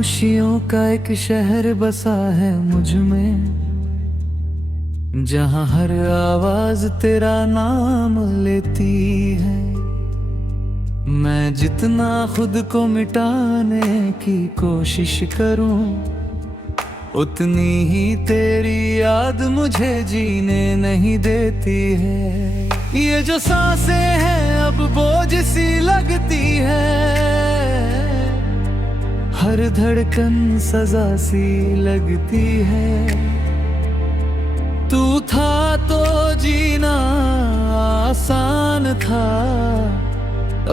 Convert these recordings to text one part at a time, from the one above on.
खामोशियों का एक शहर बसा है मुझ में, जहाँ हर आवाज तेरा नाम लेती है। मैं जितना खुद को मिटाने की कोशिश करूं, उतनी ही तेरी याद मुझे जीने नहीं देती है। ये जो सांसें हैं अब बोझ सी लगती है, हर धड़कन सजा सी लगती है। तू था तो जीना आसान था,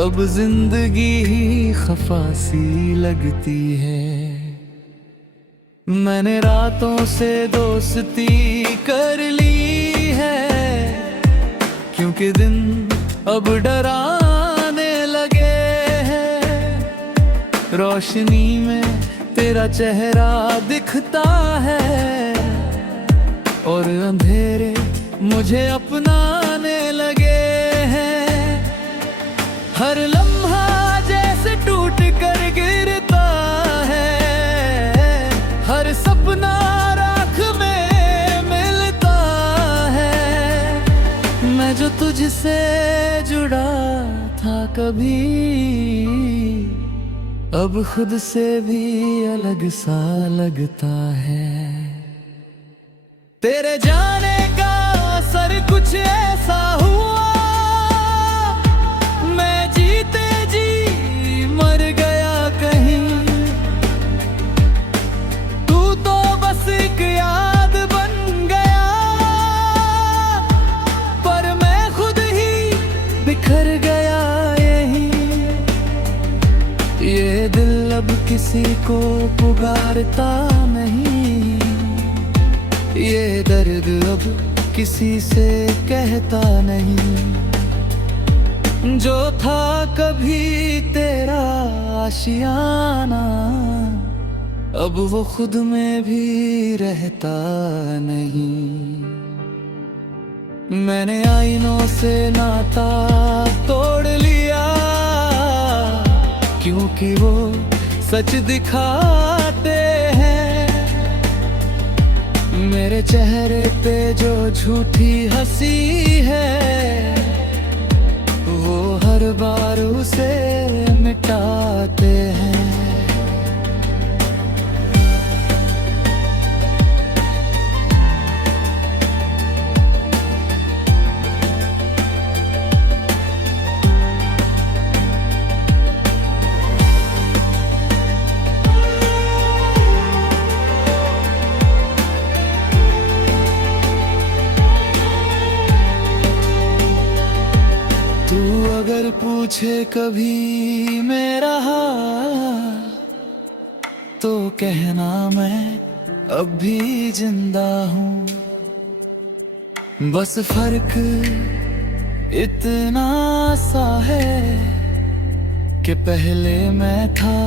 अब जिंदगी ही खफा सी लगती है। मैंने रातों से दोस्ती कर ली है, क्योंकि दिन अब डराने लगे हैं। रोशनी में तेरा चेहरा दिखता है, और अंधेरे मुझे अपनाने लगे हैं। हर लम्हा जैसे टूट कर गिरता है, हर सपना राख में मिलता है। मैं जो तुझसे जुड़ा था कभी, अब खुद से भी अलग सा लगता है। तेरे जाने का असर कुछ ऐसा हुआ, मैं जीते जी मर गया कहीं। तू तो बस एक याद बन गया, पर मैं खुद ही बिखर गया यहीं। ये दिल अब किसी को पुकारता नहीं, ये दर्द अब किसी से कहता नहीं। जो था कभी तेरा आशियाना, अब वो खुद में भी रहता नहीं। मैंने आईनों से नाता तोड़ लिया, क्योंकि वो सच दिखाते हैं। मेरे चेहरे पे जो झूठी हंसी है, वो हर बार उसे मिटाते हैं। अगर पूछे कभी मेरा हाल, तो कहना मैं अब भी जिंदा हूँ। बस फर्क इतना सा है कि पहले मैं था,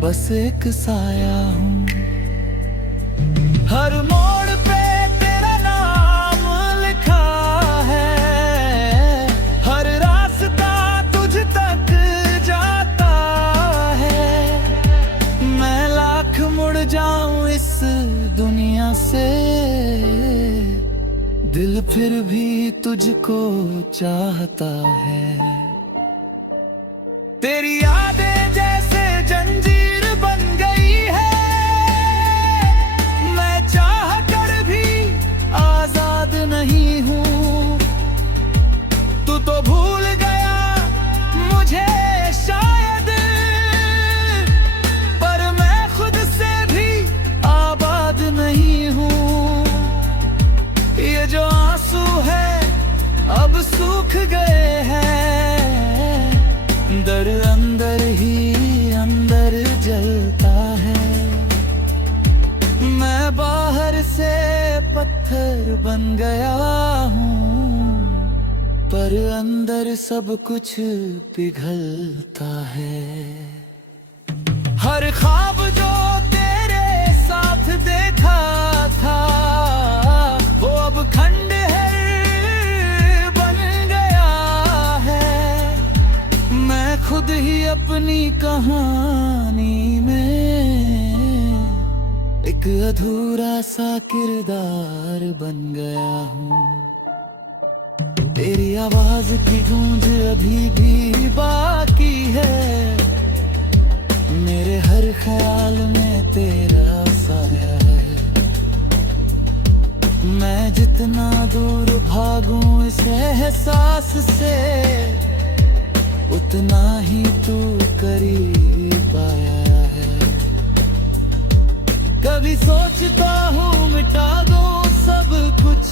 बस एक साया हूँ। हर मोड़ पे तेरा नाम लिखा है, हर रास्ता तुझ तक जाता है। मैं लाख मुड़ जाऊं इस दुनिया से, दिल फिर भी तुझको चाहता है। तेरी यादें जैसे जंजीर बन गई है, मैं चाह कर भी आजाद नहीं हूँ। तू तो भूल गया मुझे शायद, पर मैं खुद से भी आबाद नहीं हूँ। ये जो आंसू है अब सूख गए हैं, दर्द अंदर ही अंदर जलता है। मैं बाहर से पत्थर बन गया हूँ, पर अंदर सब कुछ पिघलता है। हर ख्वाब जो तेरे साथ देखा था, वो अब खंडहर बन गया है। मैं खुद ही अपनी कहानी में एक अधूरा सा किरदार बन गया हूँ। तेरी आवाज की गूंज अभी भी बाकी है, मेरे हर ख्याल में तेरा साया है। मैं जितना दूर भागूं इस एहसास से, उतना ही तू करीब आया है। कभी सोचता हूँ मिटा दूं सब कुछ,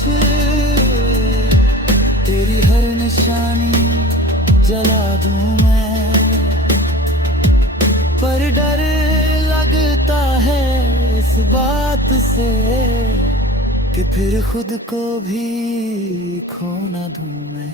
तेरी हर निशानी जला दूं मैं, पर डर लगता है इस बात से कि फिर खुद को भी खो ना दूं मैं।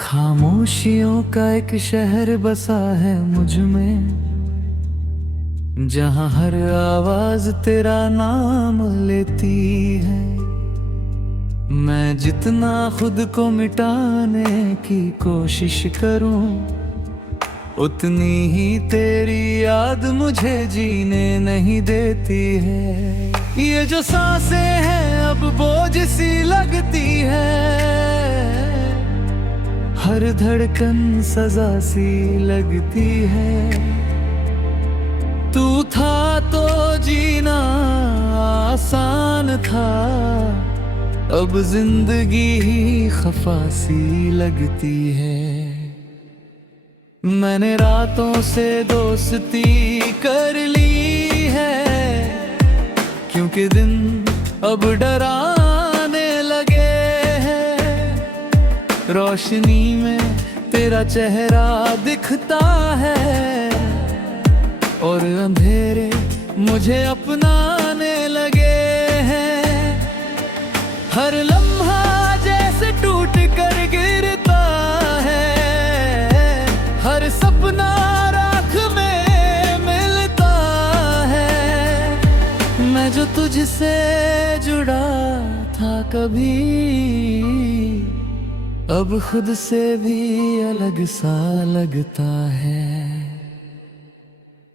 खामोशियों का एक शहर बसा है मुझ में, जहां हर आवाज तेरा नाम लेती है। मैं जितना खुद को मिटाने की कोशिश करूं, उतनी ही तेरी याद मुझे जीने नहीं देती है। ये जो सांसें हैं अब बोझ सी लगती है, हर धड़कन सजा सी लगती है। तू था तो जीना आसान था, अब जिंदगी ही खफा सी लगती है। मैंने रातों से दोस्ती कर ली है, क्योंकि दिन अब डराने लगे हैं। रोशनी में तेरा चेहरा दिखता है, और अंधेरे मुझे अपनाने लगे हैं। हर लम्हा जैसे टूट कर गिरता है, हर सपना राख में मिलता है। मैं जो तुझसे जुड़ा था कभी, अब खुद से भी अलग सा लगता है।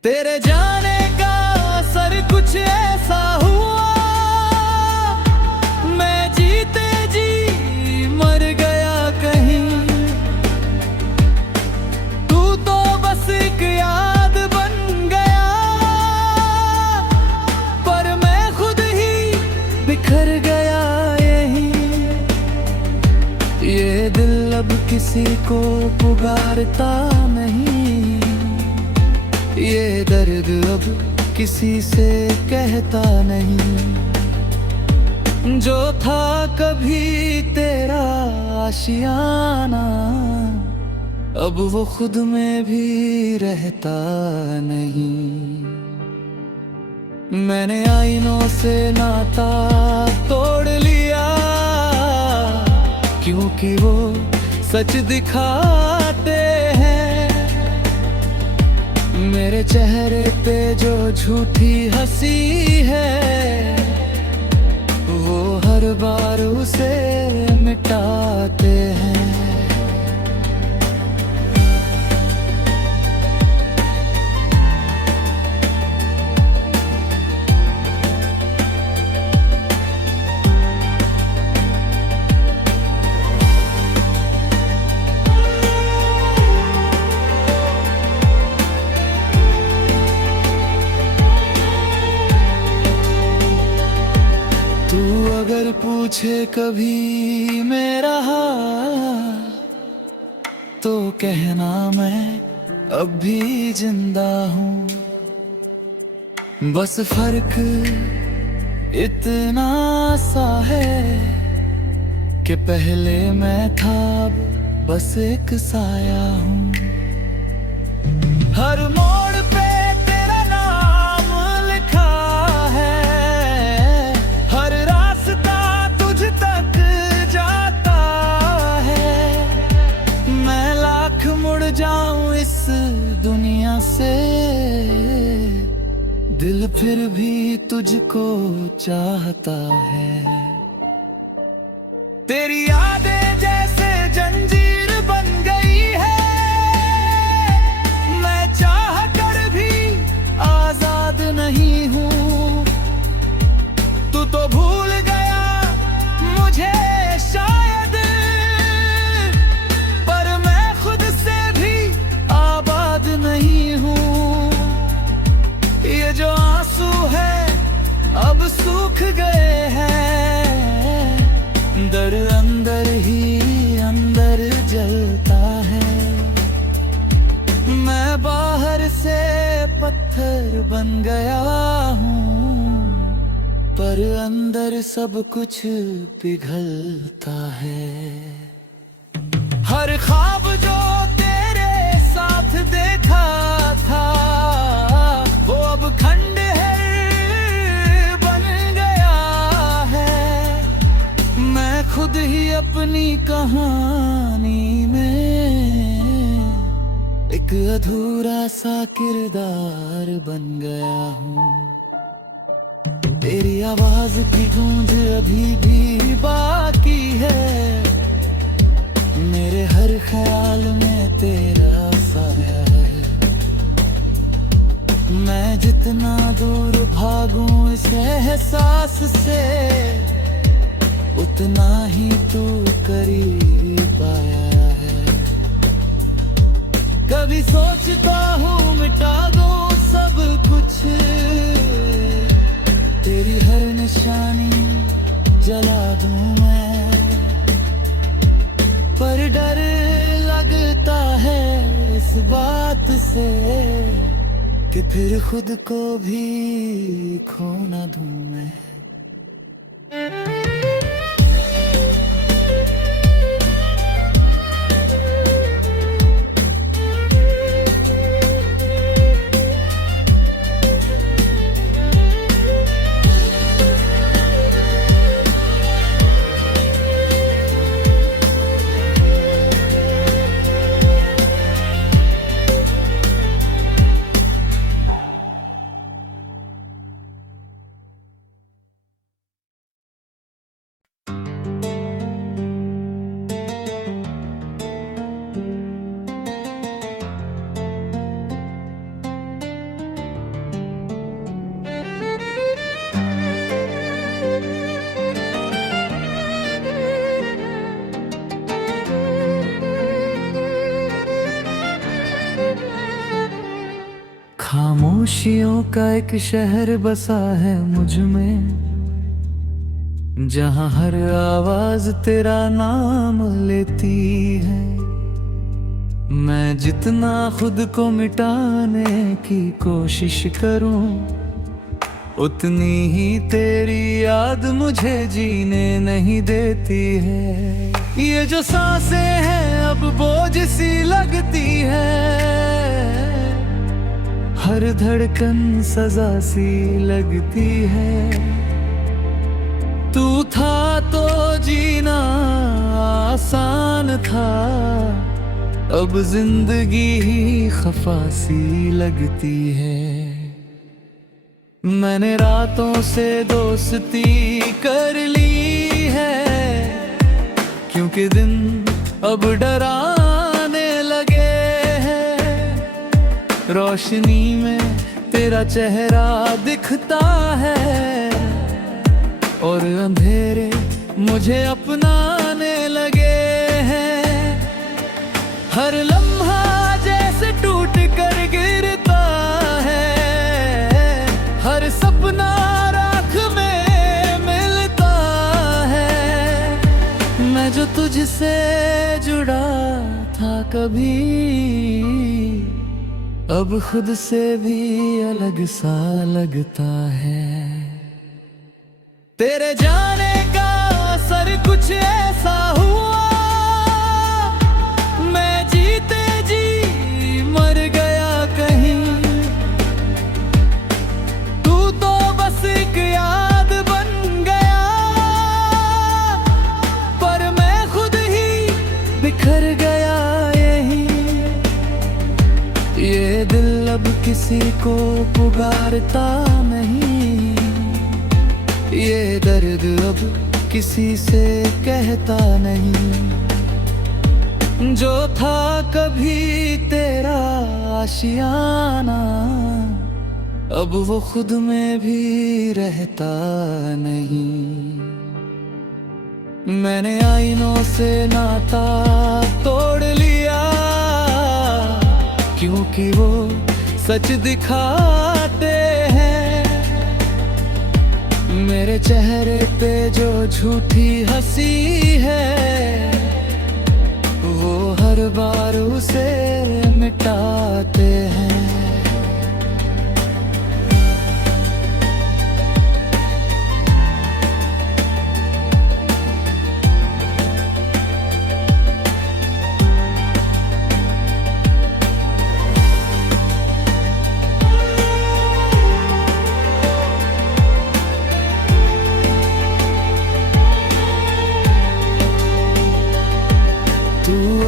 तेरे जाने का असर कुछ ऐसा हुआ, मैं जीते जी मर गया कहीं। तू तो बस एक याद बन गया, पर मैं खुद ही बिखर गया यहीं। ये दिल अब किसी को पुकारता नहीं, ये दर्द अब किसी से कहता नहीं। जो था कभी तेरा आशियाना, अब वो खुद में भी रहता नहीं। मैंने आईनों से नाता तोड़ लिया, क्योंकि वो सच दिखाते हैं। मेरे चेहरे पे जो झूठी हंसी है, वो हर बार उसे मिटाते हैं। पूछ पूछे कभी मेरा हाल तो कहना मैं अब भी जिंदा हूँ। बस फर्क इतना सा है कि पहले मैं था अब बस एक साया हूँ। हर मोड़ पे तेरा नाम लिखा है, हर रास्ता तुझ तक जाता है। मैं लाख मुड़ जाऊं इस दुनिया से, दिल फिर भी तुझको चाहता है। तेरी यादें जैसे जंजीर बन गई है, मैं चाह कर भी आजाद नहीं हूँ। तू तो भूल गया मुझे शायद, पर मैं खुद से भी आबाद नहीं हूँ। ये जो आंसू है अब सूख गए हैं, दर्द अंदर ही अंदर जलता है। मैं बाहर से पत्थर बन गया हूँ, पर अंदर सब कुछ पिघलता है। हर ख्वाब जो तेरे साथ देखा था, वो अब खंडहर बन गया है। मैं खुद ही अपनी कहानी में एक अधूरा सा किरदार बन गया हूँ। तेरी आवाज की गूंज अभी भी बाकी है, मेरे हर ख्याल में तेरा साया है। मैं जितना दूर भागूं इस एहसास से, उतना ही तू करीब आया है। कभी सोचता हूँ मिटा दूं सब कुछ, तेरी हर निशानी जला दूं मैं, पर डर लगता है इस बात से कि फिर खुद को भी खो न दूं मैं। खामोशियों का एक शहर बसा है मुझ में, जहां हर आवाज तेरा नाम लेती है। मैं जितना खुद को मिटाने की कोशिश करूं, उतनी ही तेरी याद मुझे जीने नहीं देती है। ये जो सांसें हैं अब बोझ सी लगती है, हर धड़कन सजा सी लगती है। तू था तो जीना आसान था, अब जिंदगी ही खफा सी लगती है। मैंने रातों से दोस्ती कर ली है, क्योंकि दिन अब डराने लगे हैं। रोशनी में तेरा चेहरा दिखता है, और अंधेरे मुझे अपनाने लगे हैं। हर लम्हा जैसे टूट कर गिरता है, हर सपना राख में मिलता है। तुझसे जुड़ा था कभी, अब खुद से भी अलग सा लगता है। तेरे जाने का असर कुछ ऐसा हुआ, मैं जीते जी मर गया कहीं। तू तो बस एक याद बन गया, पर मैं खुद ही बिखर गया यहीं। ये दिल अब किसी को पुकारता नहीं, ये दर्द अब किसी से कहता नहीं। जो था कभी तेरा आशियाना, अब वो खुद में भी रहता नहीं। मैंने आईनों से नाता तोड़ लिया, क्योंकि वो सच दिखाते हैं। मेरे चेहरे पे जो झूठी हंसी है, वो हर बार उसे मिटाते हैं।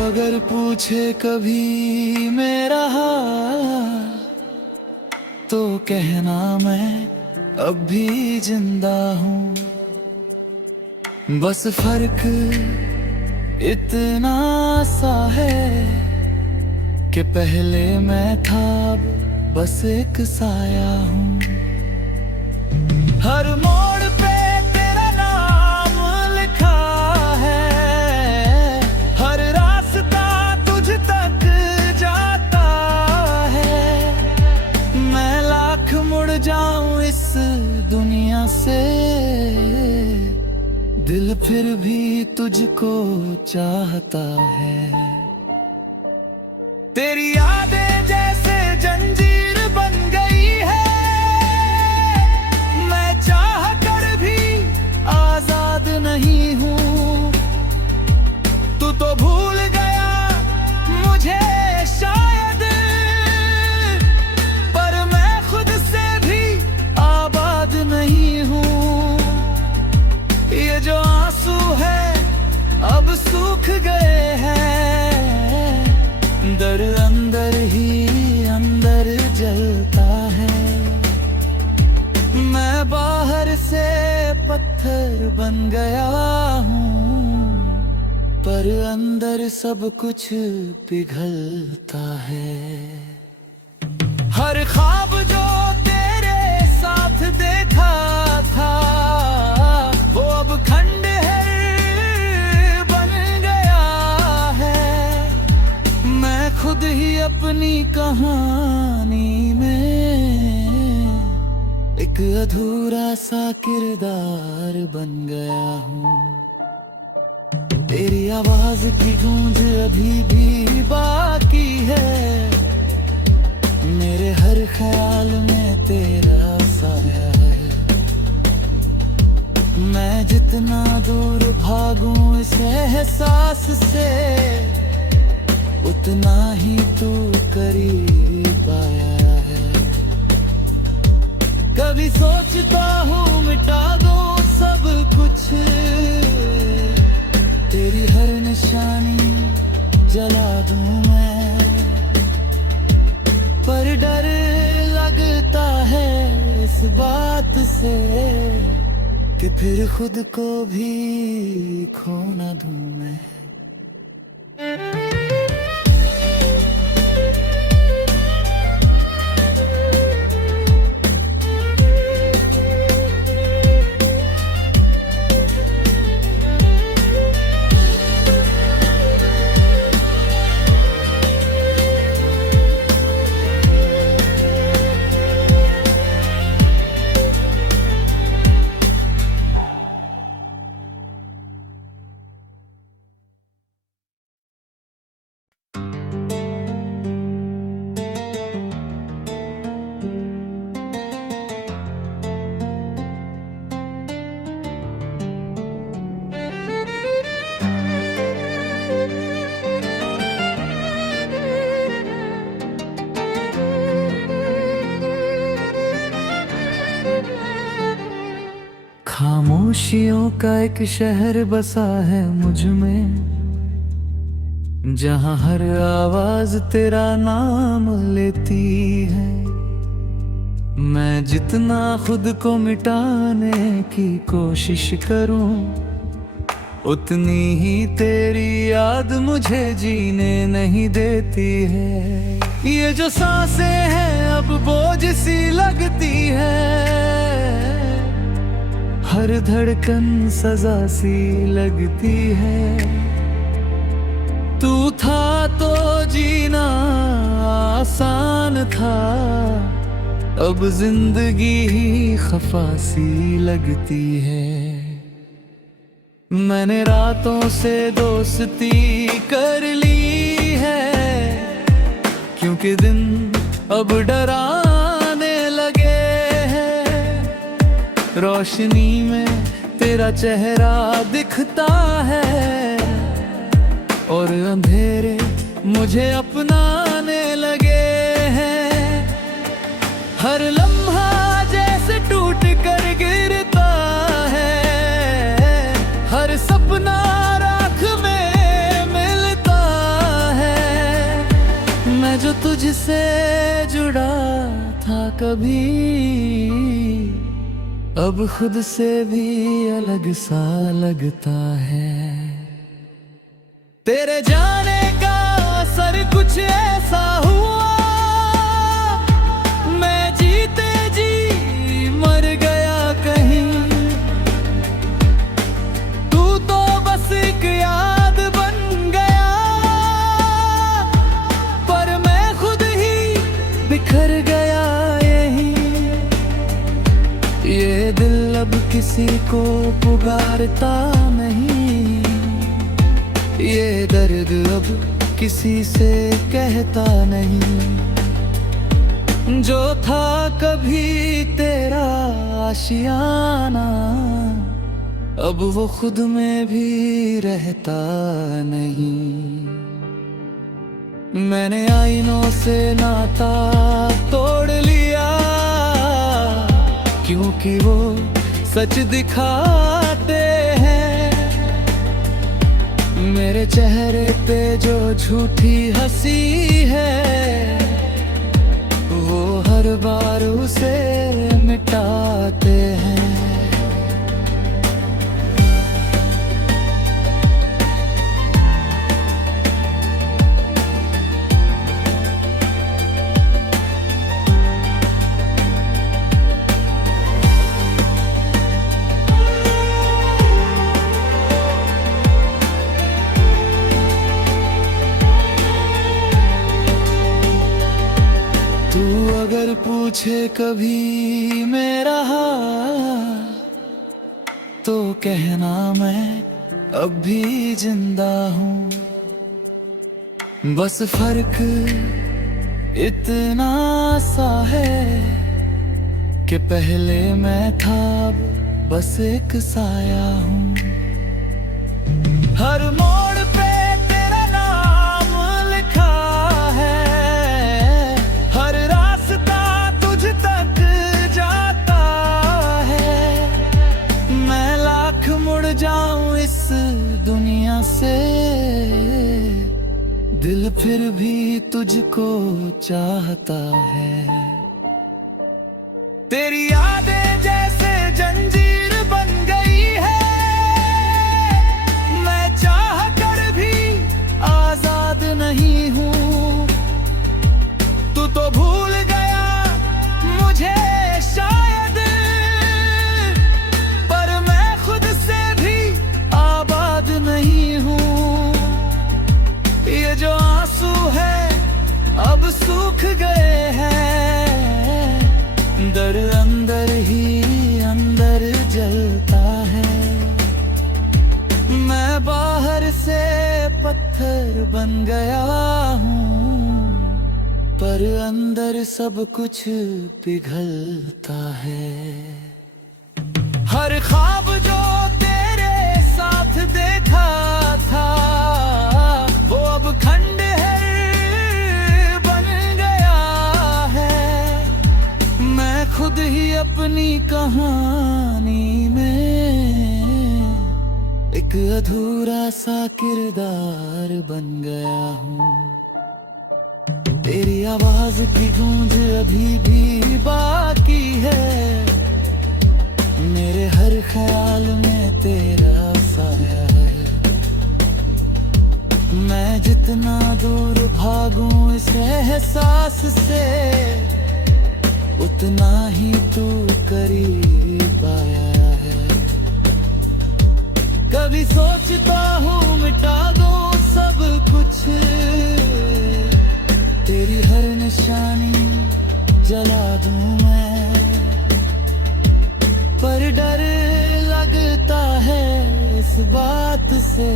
अगर पूछे कभी मेरा हाल, तो कहना मैं अब भी जिंदा हूँ। बस फर्क इतना सा है कि पहले मैं था, बस एक साया हूँ। हर मोड़ पे तेरा नाम लिखा है, हर रास्ता तुझ तक जाता है। मैं लाख मुड़ जाऊं इस दुनिया से, दिल फिर भी तुझको चाहता है। तेरी यादें जैसे जंजीर बन गई है, मैं चाह कर भी आजाद नहीं हूँ। तू तो भूल गया मुझे शायद, पर मैं खुद से भी आबाद नहीं हूँ। ये जो आंसू है अब सूख गए हैं, दर अंदर ही अंदर जलता है। मैं बाहर से पत्थर बन गया हूँ, पर अंदर सब कुछ पिघलता है। हर ख्वाब जो तेरे साथ देखा था, वो अब खंडहर बन गया है। मैं खुद ही अपनी कहानी में एक अधूरा सा किरदार बन गया हूँ। तेरी आवाज की गूंज अभी भी बाकी है, मेरे हर ख्याल में तेरा साया है। मैं जितना दूर भागूं इस एहसास से, उतना ही तू करीब आया है। कभी सोचता हूँ मिटा दूं सब कुछ, तेरी हर निशानी जला दूं मैं, पर डर लगता है इस बात से कि फिर खुद को भी खो ना दूं मैं। खामोशियों का एक शहर बसा है मुझ में, जहाँ हर आवाज तेरा नाम लेती है। मैं जितना खुद को मिटाने की कोशिश करूं, उतनी ही तेरी याद मुझे जीने नहीं देती है। ये जो सांसें हैं अब बोझ सी लगती है, हर धड़कन सजा सी लगती है। तू था तो जीना आसान था, अब जिंदगी ही खफा सी लगती है। मैंने रातों से दोस्ती कर ली है, क्योंकि दिन अब डराने लगे हैं। रोशनी में तेरा चेहरा दिखता है, और अंधेरे मुझे अपनाने लगे हैं। हर लम्हा जैसे टूट कर गिरता है, हर सपना राख में मिलता है। मैं जो तुझसे जुड़ा था कभी, अब खुद से भी अलग सा लगता है। तेरे जाने का असर कुछ ऐसा हुआ, मैं जीते जी मर गया कहीं। तू तो बस एक याद बन गया, पर मैं खुद ही बिखर गया यहीं। ये दिल अब किसी को पुकारता नहीं, ये दर्द अब किसी से कहता नहीं। जो था कभी तेरा आशियाना, अब वो खुद में भी रहता नहीं। मैंने आईनों से नाता तोड़ लिया, क्योंकि वो सच दिखाते हैं। मेरे चेहरे पे जो झूठी हंसी है, वो हर बार उसे मिटाते हैं। अगर पूछे कभी मेरा हाल, तो कहना मैं अब भी जिंदा हूँ। बस फर्क इतना सा है कि पहले मैं था, अब बस एक साया हूँ। हर मोड़ पे तेरा नाम लिखा है, हर रास्ता तुझ तक जाता है। मैं लाख मुड़ जाऊं इस दुनिया से, दिल फिर भी तुझको चाहता है। तेरी यादें जैसे जंजीर बन गई है, मैं चाह कर भी आजाद नहीं हूँ। तू तो भूल गया मुझे शायद, पर मैं खुद से भी आबाद नहीं हूँ। ये जो आंसू है अब सूख गए हैं, दर अंदर ही अंदर जलता है। मैं बाहर से पत्थर बन गया हूँ, पर अंदर सब कुछ पिघलता है। हर ख्वाब जो तेरे साथ देखा था, वो अब खंडहर बन गया है। मैं खुद ही अपनी कहानी में एक अधूरा सा किरदार बन गया हूँ। तेरी आवाज की गूंज अभी भी बाकी है, मेरे हर ख्याल में तेरा साया है। मैं जितना दूर भागूं इस एहसास से, उतना ही तू करीब आया है। कभी सोचता हूँ मिटा दूं सब कुछ, तेरी हर निशानी जला दूं मैं, पर डर लगता है इस बात से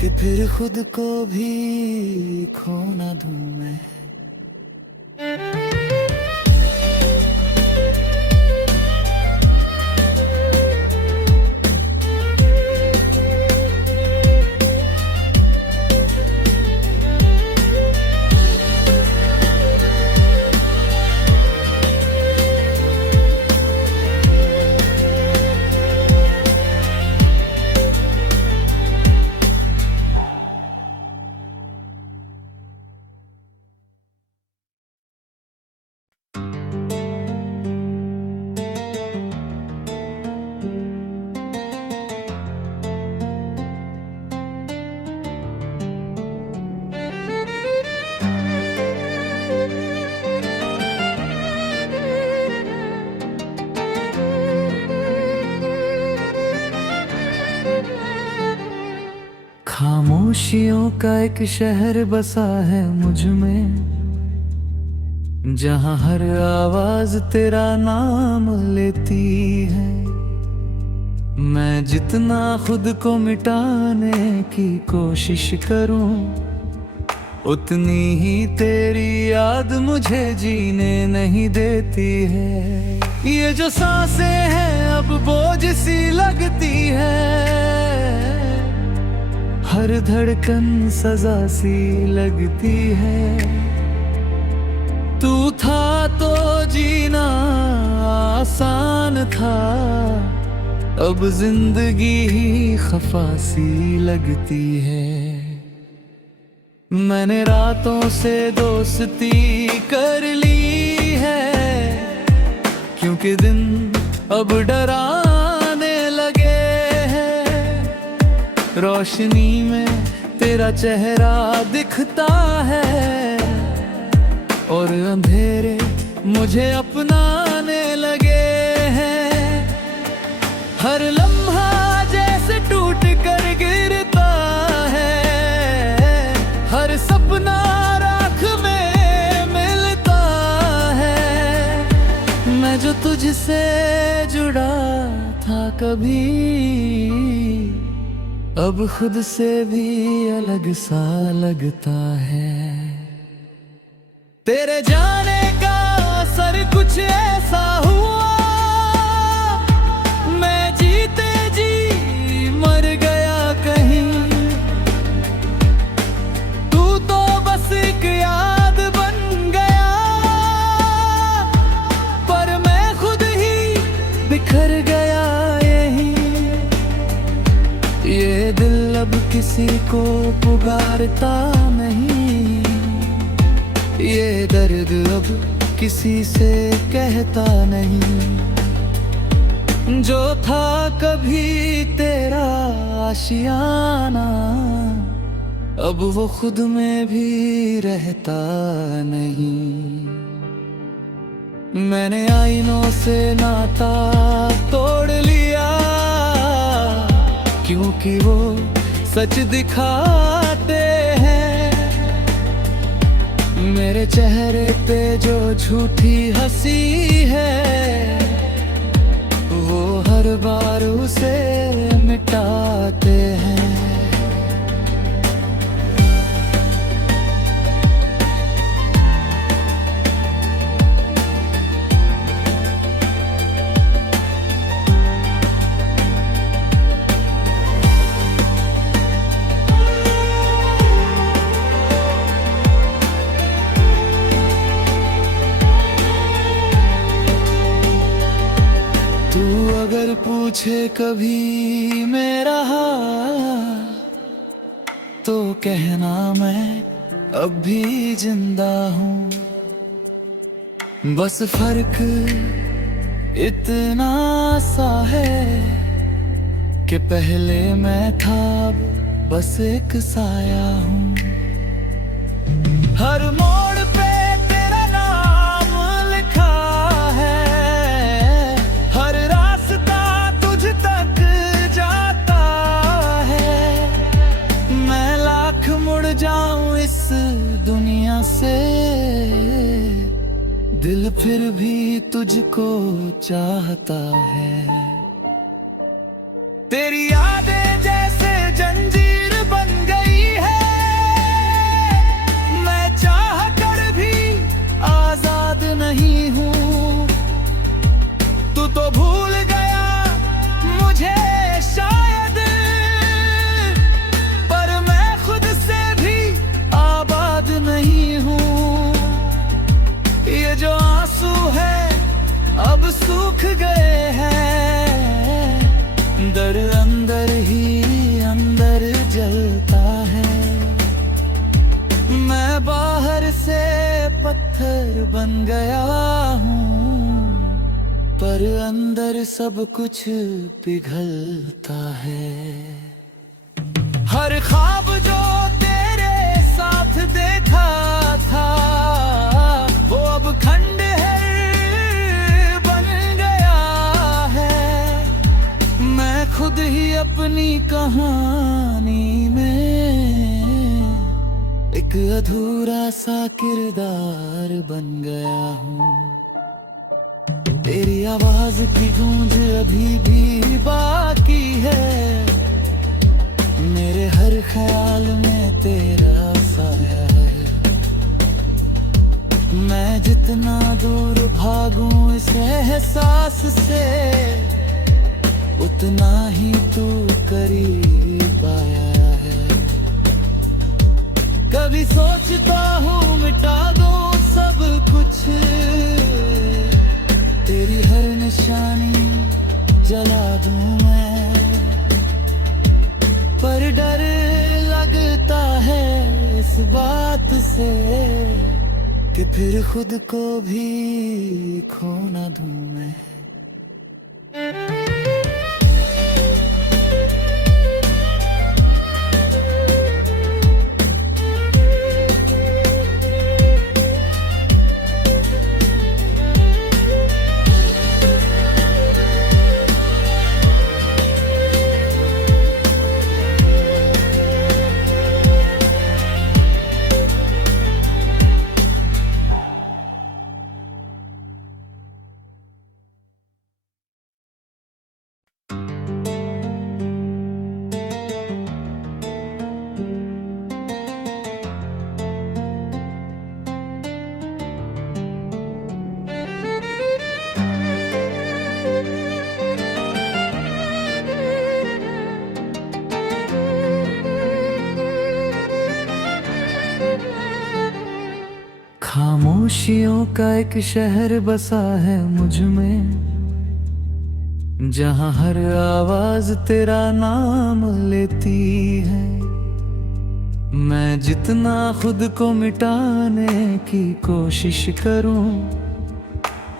कि फिर खुद को भी खो ना दूं मैं। खामोशियों का एक शहर बसा है मुझ में, जहां हर आवाज तेरा नाम लेती है। मैं जितना खुद को मिटाने की कोशिश करूं, उतनी ही तेरी याद मुझे जीने नहीं देती है। ये जो सांसें हैं अब बोझ सी लगती है, हर धड़कन सजा सी लगती है। तू था तो जीना आसान था, अब जिंदगी ही खफा सी लगती है। मैंने रातों से दोस्ती कर ली है, क्योंकि दिन अब डराने लगे हैं। रोशनी में तेरा चेहरा दिखता है, और अंधेरे मुझे अपनाने लगे हैं। हर लम्हा जैसे टूट कर गिरता है, हर सपना राख में मिलता है। मैं जो तुझसे जुड़ा था कभी, अब खुद से भी अलग सा लगता है। तेरे जाने का असर कुछ ऐसा हुआ, मैं जीते जी मर गया कहीं। तू तो बस एक याद बन गया, पर मैं खुद ही बिखर गया यहीं। ये दिल अब किसी को पुकारता नहीं, ये दर्द अब किसी से कहता नहीं। जो था कभी तेरा आशियाना, अब वो खुद में भी रहता नहीं। मैंने आईनों से नाता तोड़ लिया, क्योंकि वो सच दिखाते हैं। मेरे चेहरे पे जो झूठी हंसी है, वो हर बार उसे मिटाते हैं। पूछे कभी मेरा हाल तो कहना मैं अब भी जिंदा हूँ। बस फर्क इतना सा है कि पहले मैं था बस एक साया हूँ। हर मोड़ पे तेरा नाम लिखा है, हर रास्ता तुझ तक जाता है। मैं लाख मुड़ जाऊं इस दुनिया से, दिल फिर भी तुझको चाहता है। तेरी यादें जैसे जंजीर बन गई है, मैं चाह कर भी आजाद नहीं हूँ। तू तो भूल गया मुझे शायद, पर मैं खुद से भी आबाद नहीं हूँ। ये जो आंसू है अब सूख गए हैं, दर अंदर ही अंदर जलता है। मैं बाहर से पत्थर बन गया हूँ, पर अंदर सब कुछ पिघलता है। हर ख्वाब जो तेरे साथ देखा था, वो अब खंडहर बन गया है। मैं खुद ही अपनी कहानी में एक अधूरा सा किरदार बन गया हूँ। तेरी आवाज की गूंज अभी भी बाकी है, मेरे हर ख्याल में तेरा साया है। मैं जितना दूर भागूं इस एहसास से, उतना ही तू करीब आया है। कभी सोचता हूँ मिटा दूं सब कुछ, तेरी हर निशानी जला दूं मैं, पर डर लगता है इस बात से कि फिर खुद को भी खो ना दूं मैं। खामोशियों का एक शहर बसा है मुझ में, जहां हर आवाज तेरा नाम लेती है। मैं जितना खुद को मिटाने की कोशिश करूं,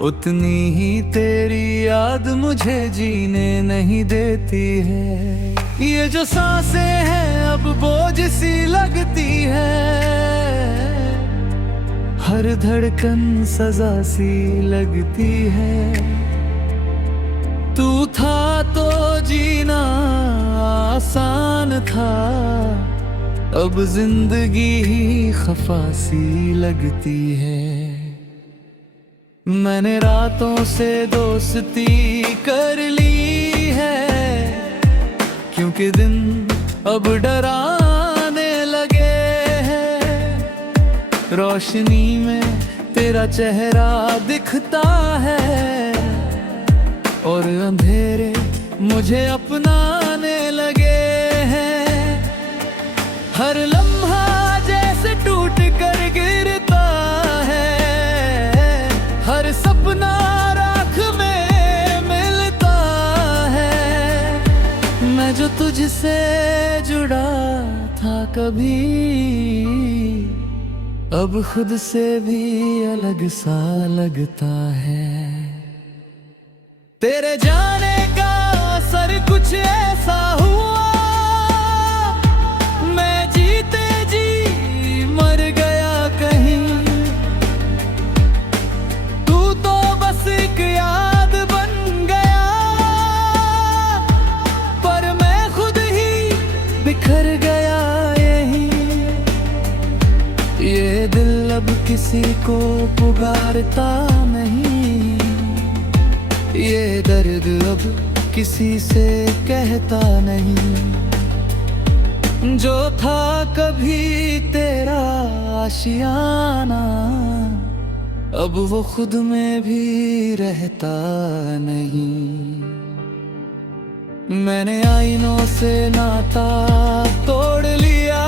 उतनी ही तेरी याद मुझे जीने नहीं देती है। ये जो सांसें हैं अब बोझ सी लगती है, हर धड़कन सजा सी लगती है। तू था तो जीना आसान था, अब जिंदगी ही खफा सी लगती है। मैंने रातों से दोस्ती कर ली है, क्योंकि दिन अब डराने लगे हैं। रोशनी में तेरा चेहरा दिखता है, और अंधेरे मुझे अपनाने लगे हैं। हर लम्हा जैसे टूट कर गिरता है, हर सपना राख में मिलता है। तुझसे जुड़ा था कभी, अब खुद से भी अलग सा लगता है। तेरे जाने का असर कुछ ऐसा हुआ, मैं जीते जी मर गया कहीं। तू तो बस एक याद बन गया, पर मैं खुद ही बिखर गया यहीं। ये दिल अब किसी को पुकारता नहीं, ये दर्द अब किसी से कहता नहीं। जो था कभी तेरा आशियाना, अब वो खुद में भी रहता नहीं। मैंने आईनों से नाता तोड़ लिया,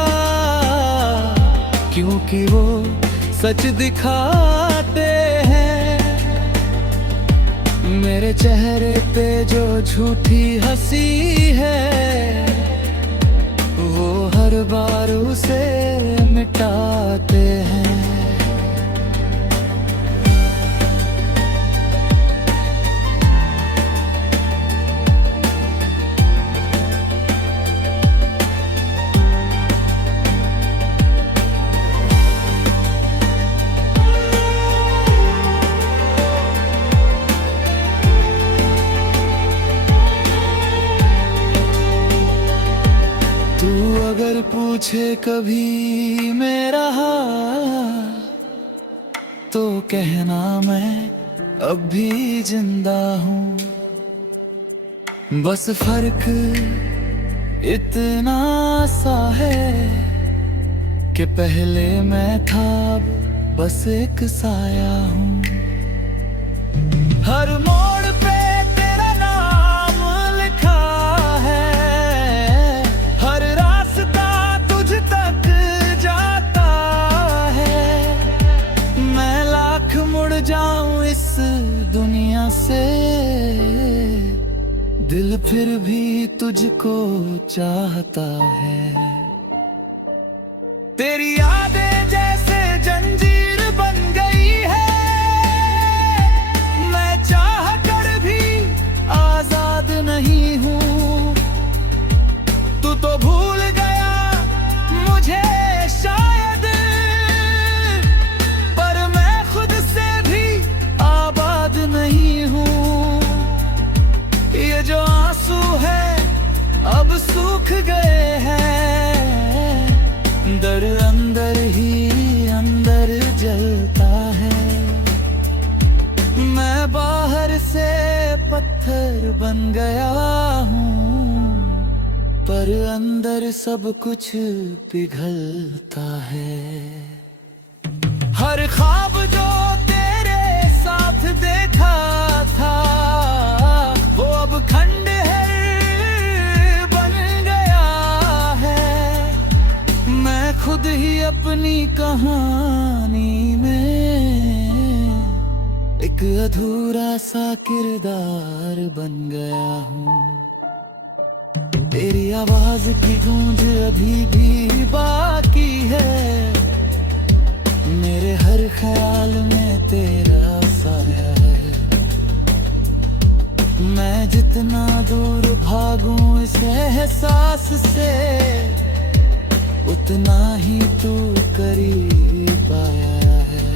क्योंकि वो सच दिखाते हैं। मेरे चेहरे पे जो झूठी हंसी है, वो हर बार उसे मिटाते हैं। अगर पूछे कभी मेरा हाल, तो कहना मैं अब भी जिंदा हूँ। बस फर्क इतना सा है कि पहले मैं था, अब बस एक साया हूँ। हर मोड़ पे तेरा नाम लिखा है, हर रास्ता तुझ तक जाता है। मैं लाख मुड़ जाऊं इस दुनिया से, दिल फिर भी तुझको चाहता है। तेरी यादें जैसे जंजीर बन गई है, मैं चाह कर भी आजाद नहीं हूँ। तू तो भूल गया मुझे शायद, पर मैं खुद से भी आबाद नहीं हूँ। ये जो आंसू है अब सूख गए हैं, दर्द अंदर ही अंदर जलता है। मैं बाहर से पत्थर बन गया हूँ, पर अंदर सब कुछ पिघलता है। हर ख्वाब जो तेरे साथ देखा था, वो अब खंडहर बन गया है। मैं खुद ही अपनी कहानी में एक अधूरा सा किरदार बन गया हूँ। तेरी आवाज की गूंज अभी भी बाकी है, मेरे हर ख्याल में तेरा साया है। मैं जितना दूर भागूं इस एहसास से, उतना ही तू करीब आया है।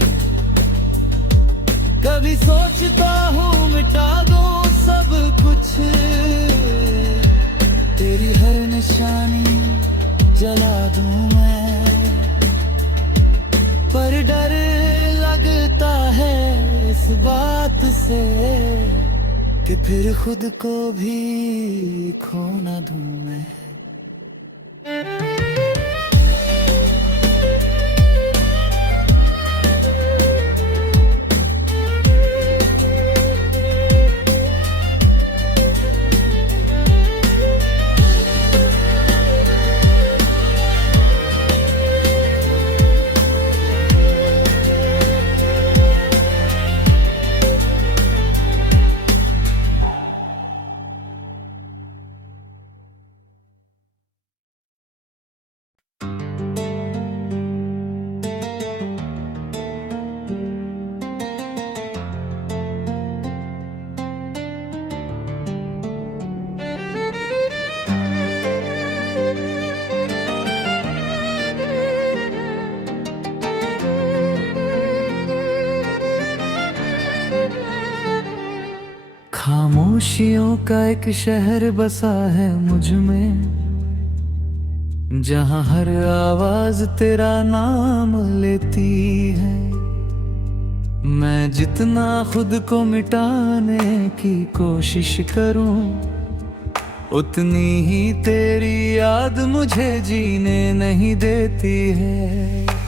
कभी सोचता हूँ मिटा दूं सब कुछ, तेरी हर निशानी जला दूं मैं। पर डर लगता है इस बात से कि फिर खुद को भी खो न दूं मैं। खामोशियों का एक शहर बसा है मुझ में, जहां हर आवाज तेरा नाम लेती है। मैं जितना खुद को मिटाने की कोशिश करूं, उतनी ही तेरी याद मुझे जीने नहीं देती है।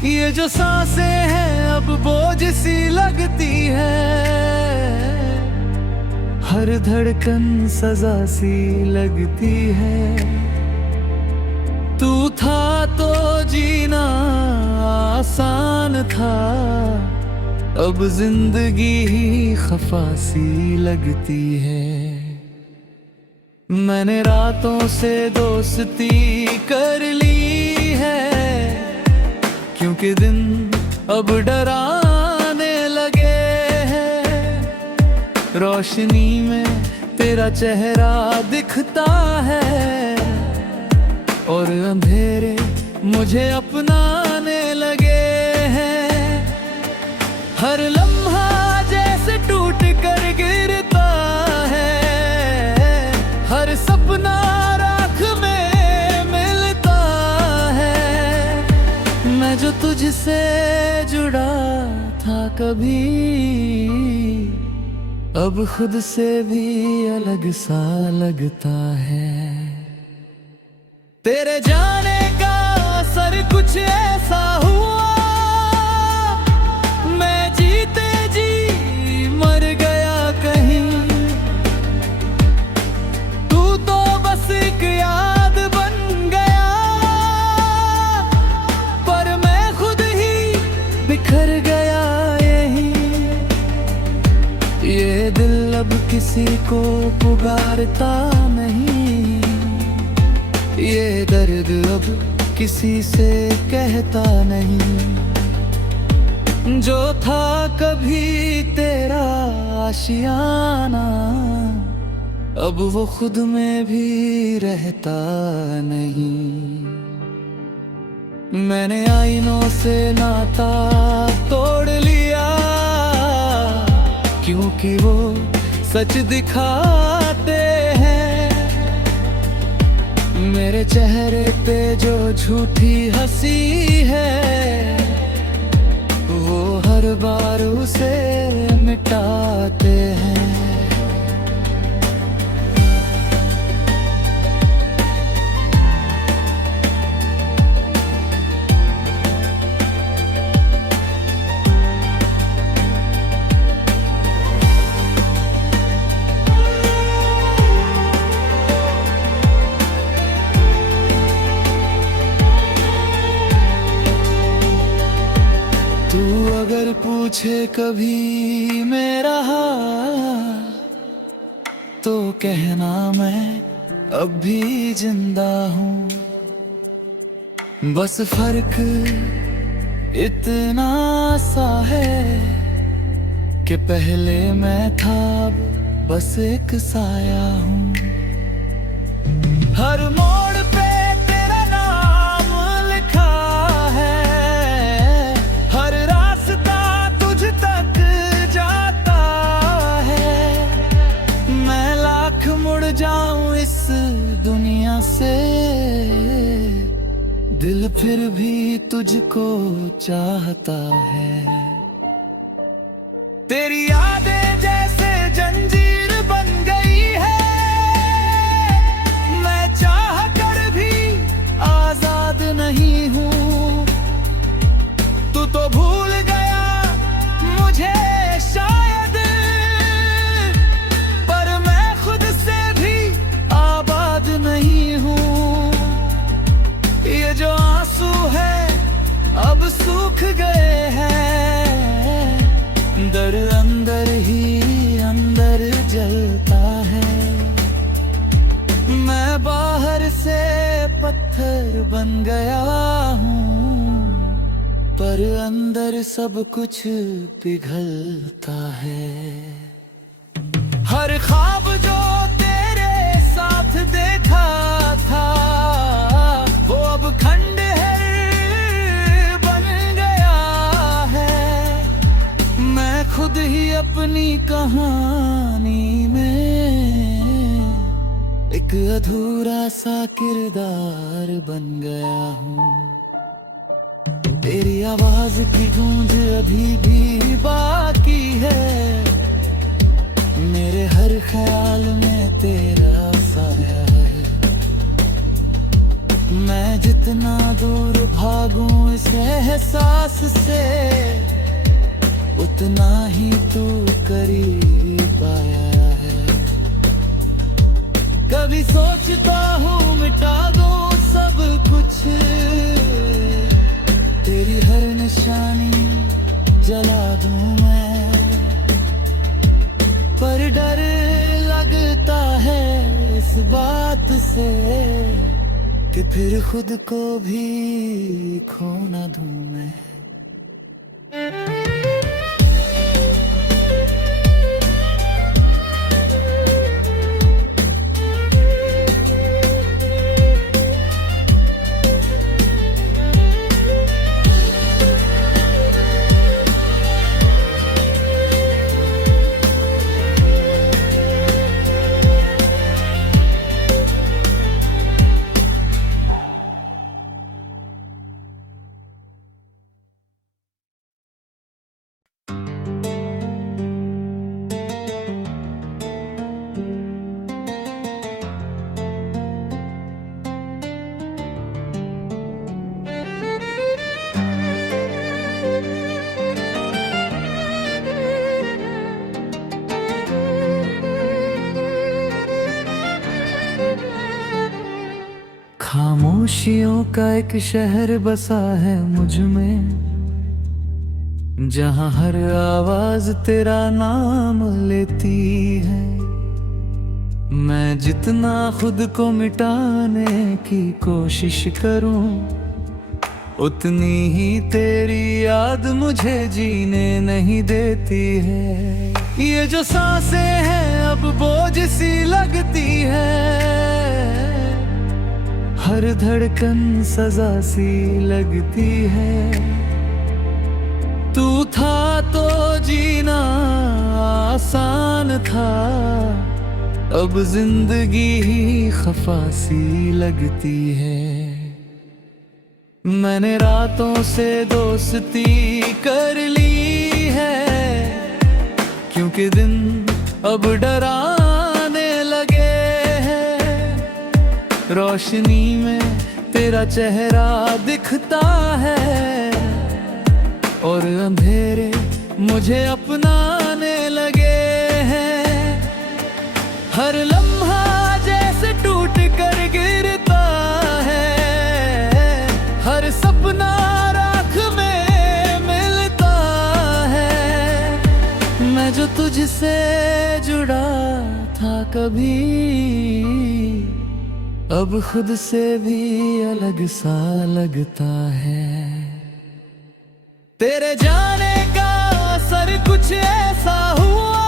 ये जो सांसें हैं अब बोझ सी लगती है, हर धड़कन सजा सी लगती है। तू था तो जीना आसान था, अब जिंदगी ही खफा सी लगती है। मैंने रातों से दोस्ती कर ली है, क्योंकि दिन अब डराने लगे हैं। रोशनी में तेरा चेहरा दिखता है, और अंधेरे मुझे अपनाने लगे हैं। हर लम्हा जैसे टूट कर गिरता है, हर सपना राख में मिलता है। मैं जो तुझसे जुड़ा था कभी, अब खुद से भी अलग सा लगता है। तेरे जाने का असर कुछ ऐसा हुआ, मैं जीते जी मर गया कहीं। तू तो बस एक याद बन गया, पर मैं खुद ही बिखर गया यहीं। ये दिल अब किसी को पुकारता नहीं, ये दर्द अब किसी से कहता नहीं। जो था कभी तेरा आशियाना, अब वो खुद में भी रहता नहीं। मैंने आईनों से नाता तोड़ लिया, क्योंकि वो सच दिखाते हैं। मेरे चेहरे पे जो झूठी हंसी है, वो हर बार उसे मिटाते हैं। तू अगर पूछे कभी मेरा हाल, तो कहना मैं अब भी जिंदा हूँ। बस फर्क इतना सा है कि पहले मैं था, बस एक साया हूँ। हर मोड़ पे तेरा नाम लिखा है, हर रास्ता तुझ तक जाता है। मैं लाख मुड़ जाऊं इस दुनिया से, दिल फिर भी तुझको चाहता है। तेरी यादें जैसे जंजीर बन गई है, मैं चाह कर भी आजाद नहीं हूँ। तू तो भूल गया मुझे शायद, पर मैं खुद से भी आबाद नहीं हूँ। ये जो आंसू है अब सूख गए हैं, दर अंदर ही अंदर जलता है। मैं बाहर से पत्थर बन गया हूँ, पर अंदर सब कुछ पिघलता है। हर ख्वाब जो तेरे साथ देखा था, वो अब खंडहर बन गया है। मैं खुद ही अपनी कहानी में एक अधूरा सा किरदार बन गया हूँ। तेरी आवाज की गूंज अभी भी बाकी है, मेरे हर ख्याल में तेरा साया है। मैं जितना दूर भागूं इस एहसास से, उतना ही तू करीब आया है। कभी सोचता हूँ मिटा दूं सब कुछ, तेरी हर निशानी जला दूं मैं, पर डर लगता है इस बात से कि फिर खुद को भी खो ना दूं मैं। खामोशियों का एक शहर बसा है मुझ में, जहां हर आवाज तेरा नाम लेती है। मैं जितना खुद को मिटाने की कोशिश करूं, उतनी ही तेरी याद मुझे जीने नहीं देती है। ये जो सांसें हैं अब बोझ सी लगती है, हर धड़कन सजा सी लगती है। तू था तो जीना आसान था, अब जिंदगी ही खफा सी लगती है। मैंने रातों से दोस्ती कर ली है, क्योंकि दिन अब डराने लगे हैं। रोशनी में तेरा चेहरा दिखता है, और अंधेरे मुझे अपनाने लगे हैं। हर लम्हा जैसे टूट कर गिरता है, हर सपना राख में मिलता है। मैं जो तुझसे जुड़ा था कभी, अब खुद से भी अलग सा लगता है। तेरे जाने का असर कुछ ऐसा हुआ,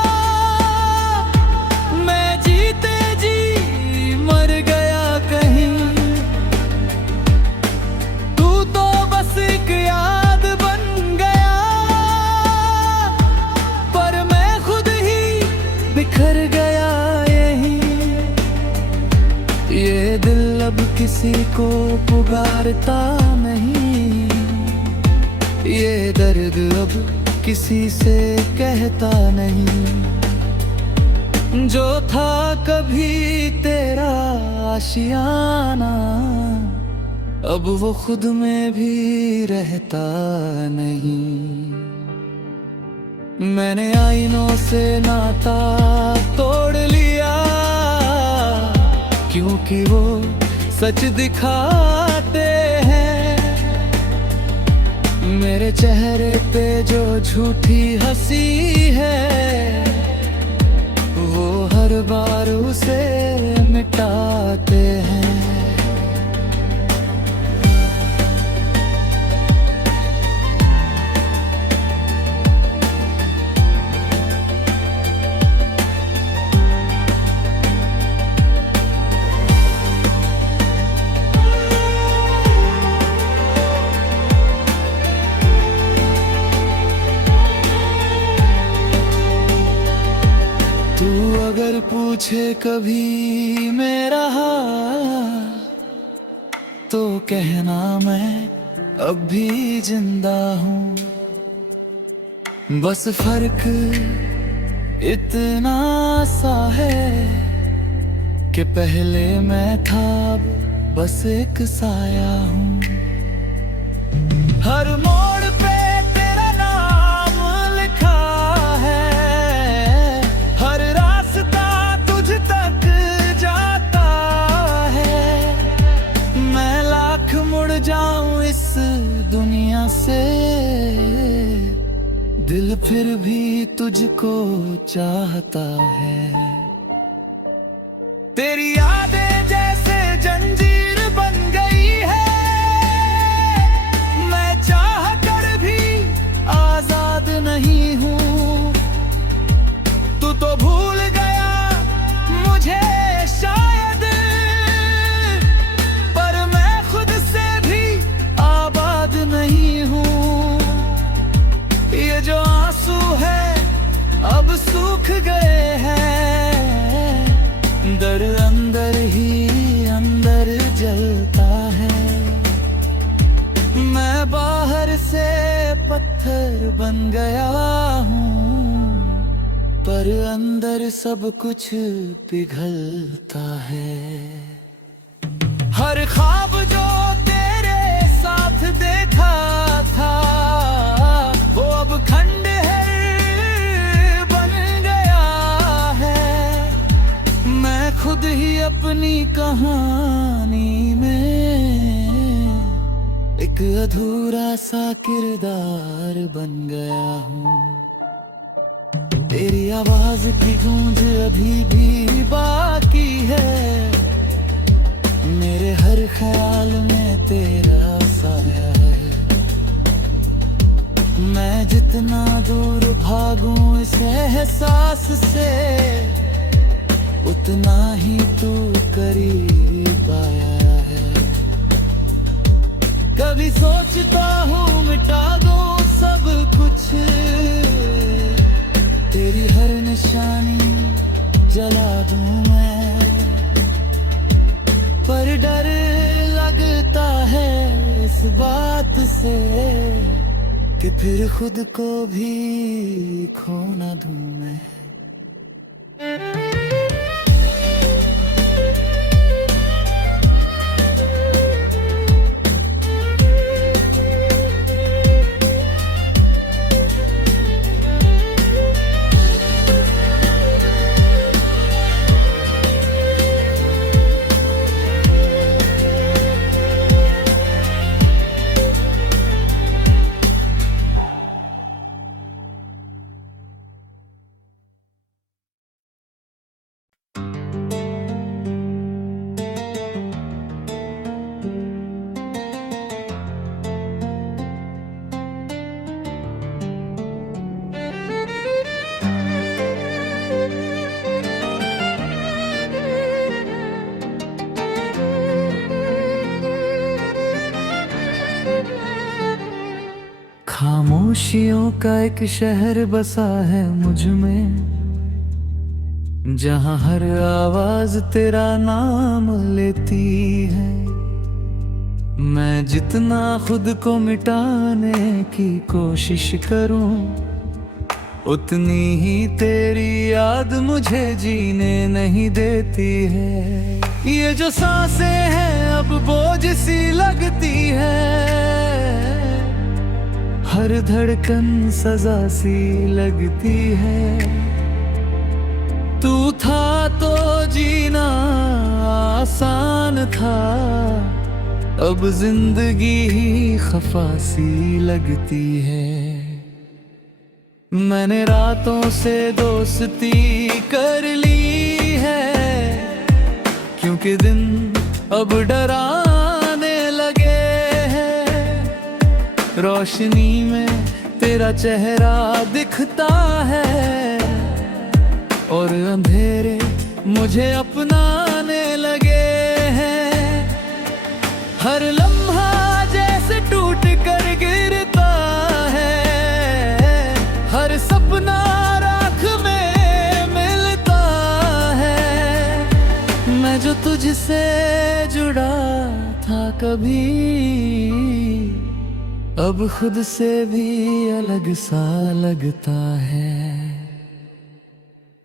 मैं जीते जी मर गया कहीं। तू तो बस एक याद बन गया, पर मैं खुद ही बिखर गया यहीं। ये दिल अब किसी को पुकारता नहीं, ये दर्द अब किसी से कहता नहीं। जो था कभी तेरा आशियाना, अब वो खुद में भी रहता नहीं। मैंने आईनों से नाता तोड़ लिया, क्योंकि वो सच दिखाते हैं। मेरे चेहरे पे जो झूठी हंसी है, वो हर बार उसे मिटाते हैं। अगर पूछे कभी मेरा हाल तो कहना मैं अब भी जिंदा हूँ। बस फर्क इतना सा है कि पहले मैं था अब बस एक साया हूँ। हर मोड़ पे तेरा नाम लिखा है, हर रास्ता तुझ तक जाता है। मैं लाख मुड़ जाऊं इस दुनिया से, दिल फिर भी तुझको चाहता है। तेरी यादें जैसे जंजीर बन गई है, मैं चाह कर भी आजाद नहीं हूँ। तू तो भूल गया मुझे शायद, पर मैं खुद से भी आबाद नहीं हूँ। ये जो आंसू है अब सूख गए हैं, दर्द अंदर ही अंदर जलता है। मैं बाहर से पत्थर बन गया हूँ, पर अंदर सब कुछ पिघलता है। हर ख्वाब जो तेरे साथ देखा था, वो अब खंडहर बन गया है। मैं खुद ही अपनी कहानी में एक अधूरा सा किरदार बन गया हूँ। तेरी आवाज की गूंज अभी भी बाकी है, मेरे हर ख्याल में तेरा साया है। मैं जितना दूर भागूं इस एहसास से, उतना ही तू करीब आया है। कभी सोचता हूँ मिटा दूं सब कुछ, तेरी हर निशानी जला दूं मैं, पर डर लगता है इस बात से कि फिर खुद को भी खो न दूं मैं। खामोशियों का एक शहर बसा है मुझ में, जहां हर आवाज तेरा नाम लेती है। मैं जितना खुद को मिटाने की कोशिश करूं, उतनी ही तेरी याद मुझे जीने नहीं देती है। ये जो सांसें हैं अब बोझ सी लगती है, हर धड़कन सजा सी लगती है। तू था तो जीना आसान था, अब जिंदगी ही खफा सी लगती है। मैंने रातों से दोस्ती कर ली है, क्योंकि दिन अब डराने लगे हैं। रोशनी में तेरा चेहरा दिखता है, और अंधेरे मुझे अपनाने लगे हैं। हर लम्हा जैसे टूट कर गिरता है, हर सपना राख में मिलता तुझसे जुड़ा था कभी, अब खुद से भी अलग सा लगता है।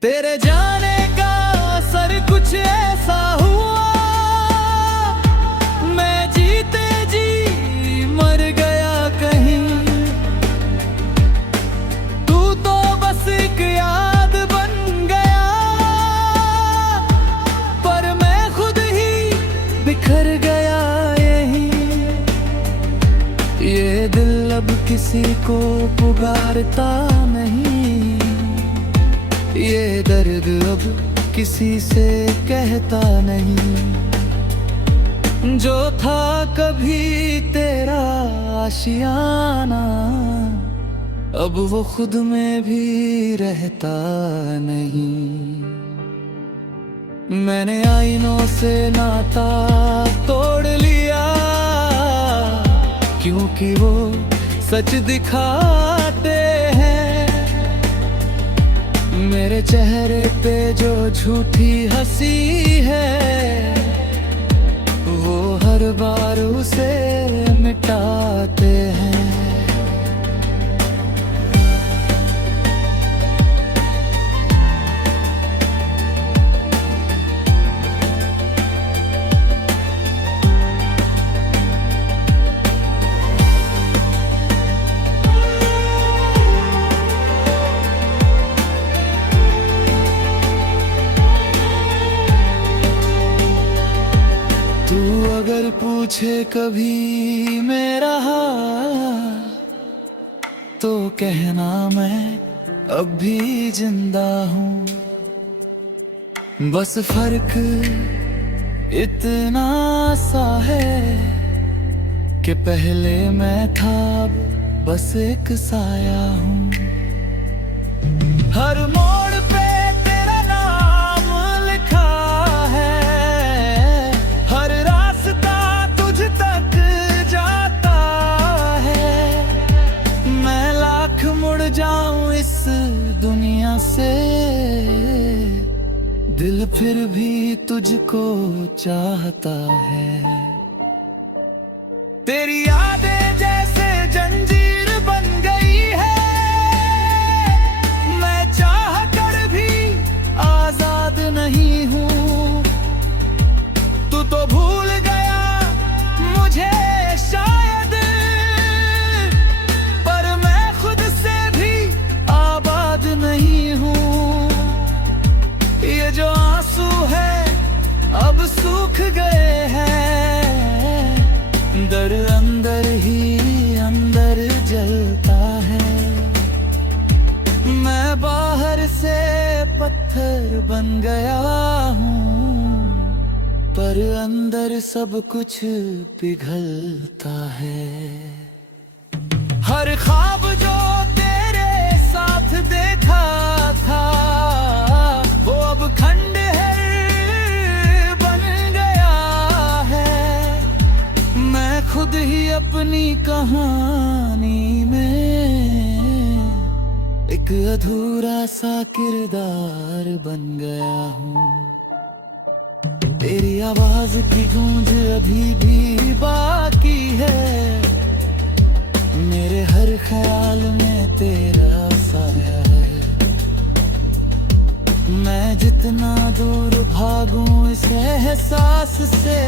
तेरे जाने का असर कुछ ऐसा हुआ, मैं जीते जी मर गया कहीं। तू तो बस एक याद बन गया, पर मैं खुद ही बिखर गया यहीं। ये दिल अब किसी को पुकारता नहीं, ये दर्द अब किसी से कहता नहीं। जो था कभी तेरा आशियाना, अब वो खुद में भी रहता नहीं। मैंने आईनों से नाता तोड़ लिया, क्योंकि वो सच दिखाते हैं। मेरे चेहरे पे जो झूठी हंसी है, वो हर बार उसे मिटाते हैं। अगर पूछे कभी मेरा हाल, तो कहना मैं अब भी जिंदा हूँ। बस फर्क इतना सा है कि पहले मैं था, बस एक साया हूँ। हर मोड़ पे तेरा नाम लिखा है, हर रास्ता तुझ तक जाता है। मैं लाख मुड़ जाऊं इस दुनिया से, दिल फिर भी तुझको चाहता है। तेरी यादें जैसे जंजीर बन गई है, मैं चाह कर भी आजाद नहीं हूँ। तू तो भूल गया मुझे शायद, पर मैं खुद से भी आबाद नहीं हूँ। ये जो आंसू है अब सूख गए हैं, दर अंदर ही अंदर जलता है। मैं बाहर से पत्थर बन गया हूँ, पर अंदर सब कुछ पिघलता है। हर ख्वाब जो तेरे साथ देखा था, वो अब खंडहर बन गया है। मैं खुद ही अपनी कहानी में एक अधूरा सा किरदार बन गया हूँ। तेरी आवाज की गूंज अभी भी बाकी है, मेरे हर ख्याल में तेरा साया है। मैं जितना दूर भागूं इस एहसास से,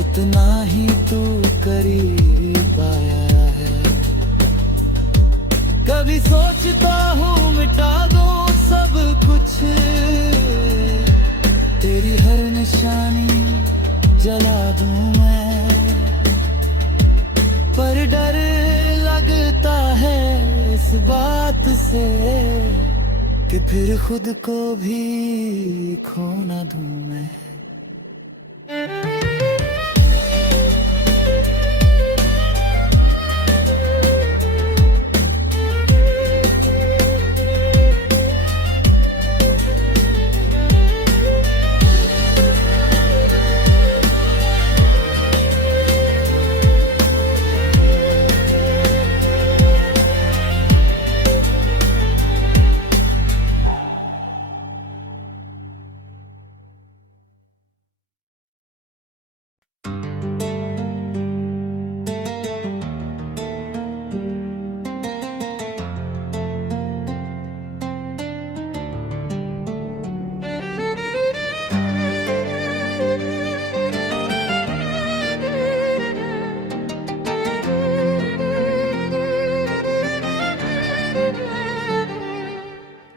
उतना ही तू करीब आया है। कभी सोचता हूँ मिटा दूं सब कुछ, तेरी हर निशानी जला दूं मैं। पर डर लगता है इस बात से कि फिर खुद को भी खो ना दूं मैं।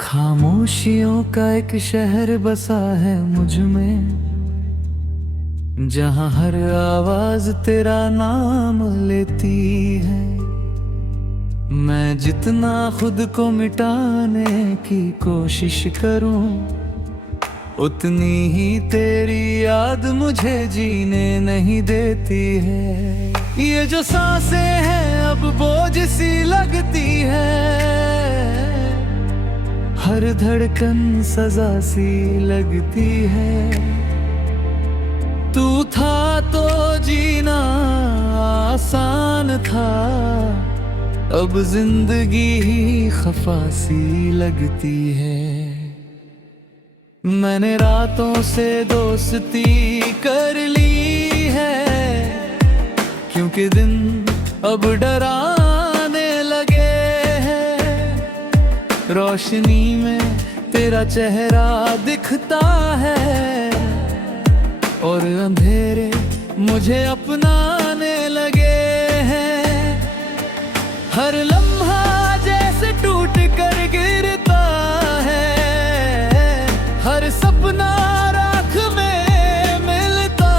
खामोशियों का एक शहर बसा है मुझ में, जहां हर आवाज तेरा नाम लेती है। मैं जितना खुद को मिटाने की कोशिश करूं, उतनी ही तेरी याद मुझे जीने नहीं देती है। ये जो सांसें हैं अब बोझ सी लगती है, हर धड़कन सजा सी लगती है। तू था तो जीना आसान था, अब जिंदगी ही खफा सी लगती है। मैंने रातों से दोस्ती कर ली है, क्योंकि दिन अब डराने लगे हैं। रोशनी में तेरा चेहरा दिखता है, और अंधेरे मुझे अपनाने लगे हैं। हर लम्हा जैसे टूट कर गिरता है, हर सपना राख में मिलता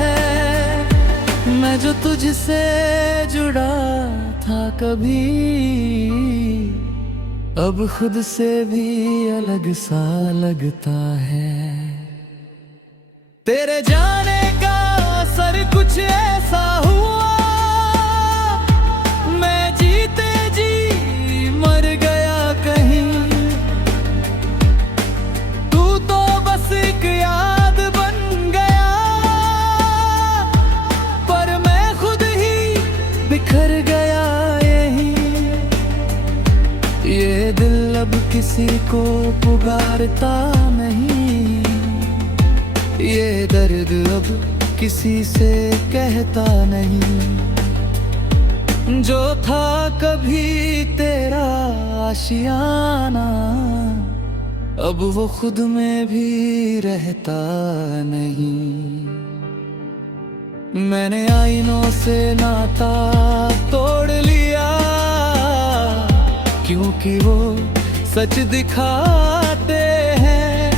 है। मैं जो तुझसे जुड़ा था कभी, अब खुद से भी अलग सा लगता है। तेरे जाने का असर कुछ ऐसा हुआ, मैं जीते जी मर गया कहीं। तू तो बस एक याद बन गया, पर मैं खुद ही बिखर गया यहीं। ये दिल अब किसी को पुकारता नहीं, ये दर्द अब किसी से कहता नहीं। जो था कभी तेरा आशियाना, अब वो खुद में भी रहता नहीं। मैंने आईनों से नाता तोड़ लिया, क्योंकि वो सच दिखाते हैं।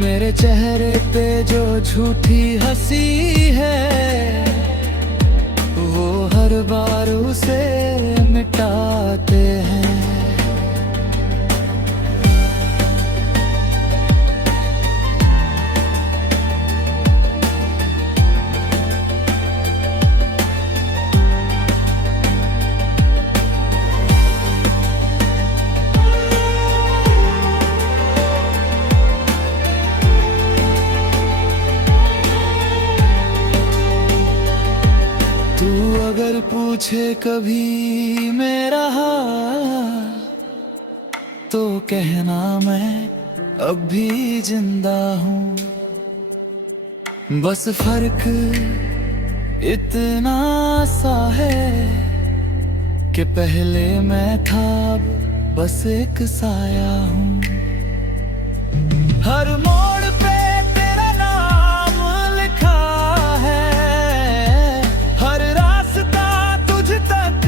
मेरे चेहरे पे जो झूठी हंसी है, वो हर बार उसे मिटाते हैं। तू अगर पूछे कभी मेरा हाल, तो कहना मैं अब भी जिंदा हूँ। बस फर्क इतना सा है कि पहले मैं था, अब बस एक साया हूँ। हर मोड़ पे तेरा नाम लिखा है, हर रास्ता तुझ तक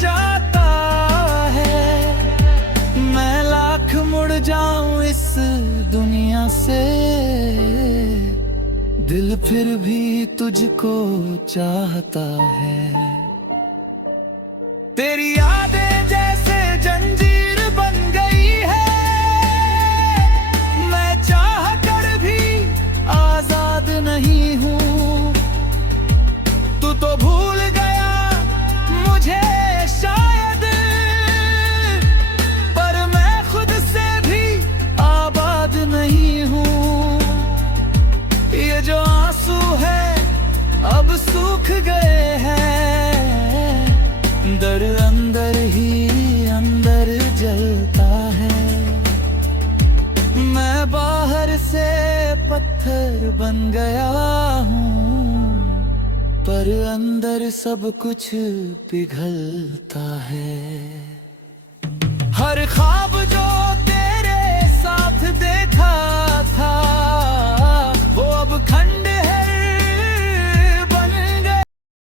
जाता है। मैं लाख मुड़ जाऊं इस दुनिया से, दिल फिर भी तुझको चाहता है। तेरी यादें जैसे जंजीर बन गई है, मैं चाह कर भी आजाद नहीं हूँ। तू तो भूल गया मुझे शायद, पर मैं खुद से भी आबाद नहीं हूँ। ये जो आंसू है अब सूख गए हैं, दर्द अंदर ही अंदर जलता है। मैं बाहर से पत्थर बन गया हूँ, पर अंदर सब कुछ पिघलता है।